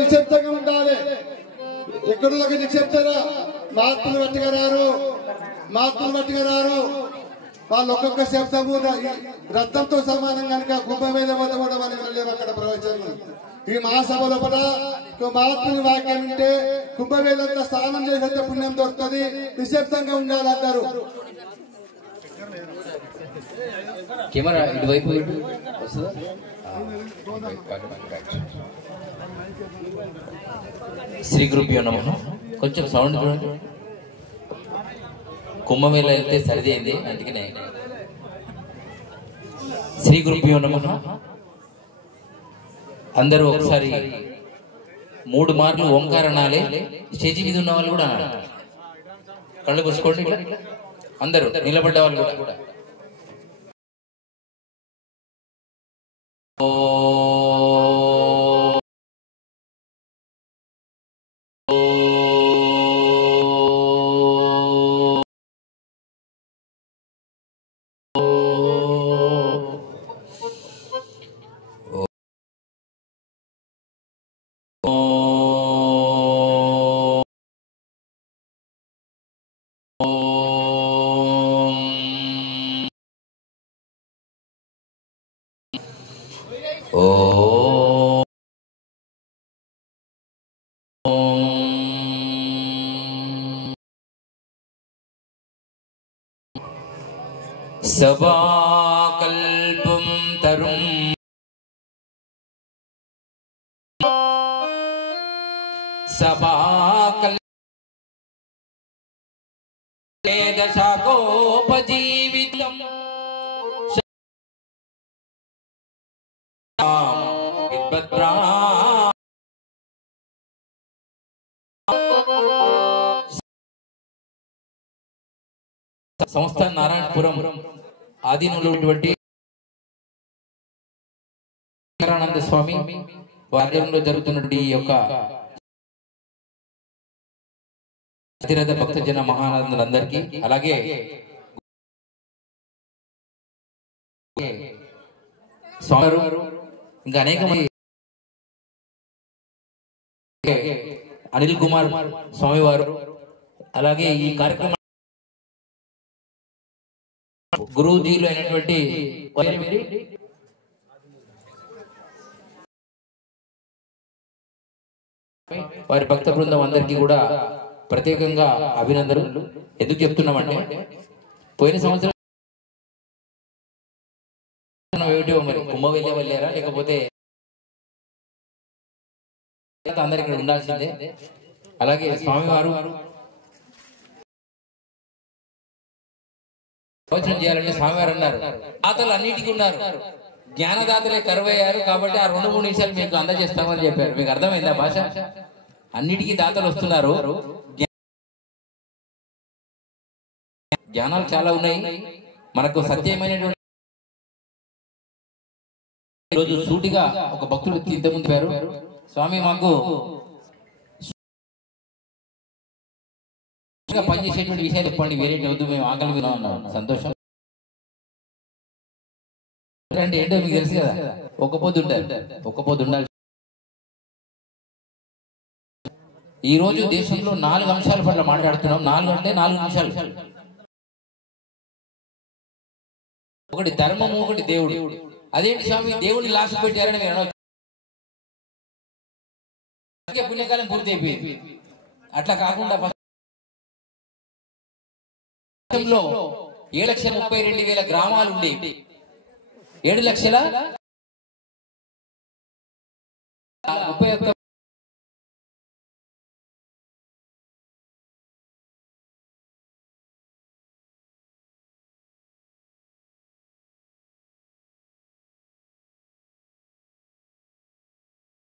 నిశ్శబ్దంగా ఉండాలి. ఎక్కడో నిశ్శబ్దరా మహాత్ములు బట్టిగా రారు. వాళ్ళు ఒక్కొక్క శబ్దము రక్తంతో సమానం కనుక కుంభమేళ వద్ద కూడా వాళ్ళు వెళ్ళలేరు. అక్కడ ప్రవచనం ఈ మహాసభ లోపల మహాత్ముని వాక్యం ఉంటే కుంభమేళంతా స్నానం చేసే పుణ్యం దొరుకుతుంది. నిశ్శబ్దంగా ఉండాలంటారు. కెమెరా ఇటువైపు శ్రీ గురుభ్యో నమః. కొంచెం సౌండ్ చూడండి. కుంభమేళ వెళ్తే సరిది అయింది, అందుకనే శ్రీ గురుభ్యో నమః. అందరూ ఒకసారి 3 మార్లు ఓంకారం అనాలి. స్టేజీ మీద ఉన్న వాళ్ళు కూడా అనాలి. కళ్ళు మూసుకోండి. అందరూ నిలబడ్డ వాళ్ళు కూడా సభాకల్పం తరుం శాఖోపజీవితం సంస్థ నారాయణపురం ఆధీనంలోటువంటి శంకరానంద స్వామి వాద్యంలో జరుగుతున్నటువంటి ఈ యొక్క అతిరథ భక్తజన మహానందులందరికీ, అలాగే స్వామి ఇంకా అనేక మంది, అనిల్ కుమార్ స్వామి వారు, అలాగే ఈ కార్యక్రమం గురుజీలు అయినటువంటి వారి భక్త బృందం అందరికీ కూడా ప్రత్యేకంగా అభినందనలు. ఎందుకు చెప్తున్నామంటే పోయిన సంవత్సరం ఏమిటో మరి కుంభమేళ వెళ్ళారా లేకపోతే అందరికి ఉండాల్సిందే. అలాగే స్వామివారు ప్రవచనం చేయాలంటే స్వామివారు అన్నారు దాతలు అన్నిటికీ ఉన్నారు, జ్ఞానదాతలే కరువయ్యారు కాబట్టి ఆ 2-3 నిమిషాలు మీకు అందజేస్తామని చెప్పారు. మీకు అర్థమైందా భాష? అన్నిటికీ దాతలు వస్తున్నారు, జ్ఞానాలు చాలా ఉన్నాయి. మనకు సత్యమైనటువంటి ఈరోజు సూటిగా ఒక భక్తుడు ఇంతకుముందు పేరు స్వామి మాకు పనిచేసేటువంటి విషయాలు చెప్పండి, వేరే వద్దు, మేము ఆకలి మీద ఉన్నాం. సంతోషం అంటే ఏంటో మీకు తెలుసు కదా, ఒక్క పొద్దు ఉండాలి. ఈ రోజు దేశంలో 4 అంశాల పట్ల మాట్లాడుతున్నాం. 4 అంటే 4 నిమిషాలు. ఒకటి ధర్మము, ఒకటి దేవుడు. అదేంటి స్వామి దేవుడిని లాస్ట్ పెట్టారని మీరు అనవచ్చు. పుణ్యకాలం పూర్తి అయిపోయింది. అట్లా కాకుండా 7,32,000 గ్రామాలు ఉండేవి. 7,31,000